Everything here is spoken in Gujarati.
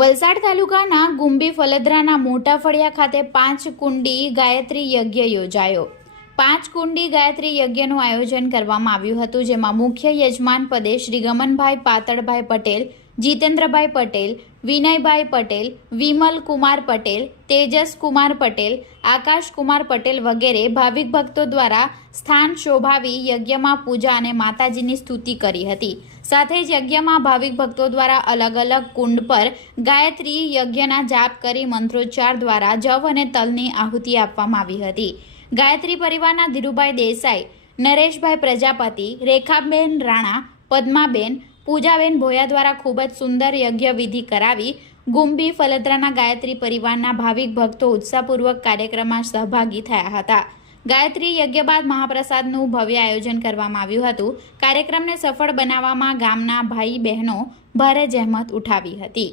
વલસાડ તાલુકાના ગુંબી ફલદરાના મોટા ફળિયા ખાતે પાંચ કુંડી ગાયત્રી યજ્ઞ યોજાયો. પાંચ કુંડી ગાયત્રી યજ્ઞનું આયોજન કરવામાં આવ્યું હતું, જેમાં મુખ્ય યજમાન પદે શ્રી ગમનભાઈ પાતળભાઈ પટેલ જીતેન્દ્રભાઈ પટેલ, વિનયભાઈ પટેલ, વિમલ કુમાર પટેલ, તેજસ કુમાર પટેલ, આકાશ કુમાર પટેલ વગેરે ભાવિક ભક્તો દ્વારા સ્થાન શોભાવી યજ્ઞમાં પૂજા અને માતાજીની સ્તુતિ કરી હતી. સાથે જ યજ્ઞમાં ભાવિક ભક્તો દ્વારા અલગ અલગ કુંડ પર ગાયત્રી યજ્ઞના જાપ કરી મંત્રોચ્ચાર દ્વારા જવ અને તલની આહુતિ આપવામાં આવી હતી. ગાયત્રી પરિવારના ધીરુભાઈ દેસાઈ, નરેશભાઈ પ્રજાપતિ, રેખાબેન રાણા, પદ્માબેન પૂજાબેન ભોયા દ્વારા ખૂબ જ સુંદર યજ્ઞ વિધિ કરાવી ગુંબી ફલદ્રાના ગાયત્રી પરિવારના ભાવિક ભક્તો ઉત્સાહપૂર્વક કાર્યક્રમમાં સહભાગી થયા હતા. ગાયત્રી યજ્ઞ બાદ મહાપ્રસાદનું ભવ્ય આયોજન કરવામાં આવ્યું હતું. કાર્યક્રમને સફળ બનાવવામાં ગામના ભાઈ બહેનો ભારે જહેમત ઉઠાવી હતી.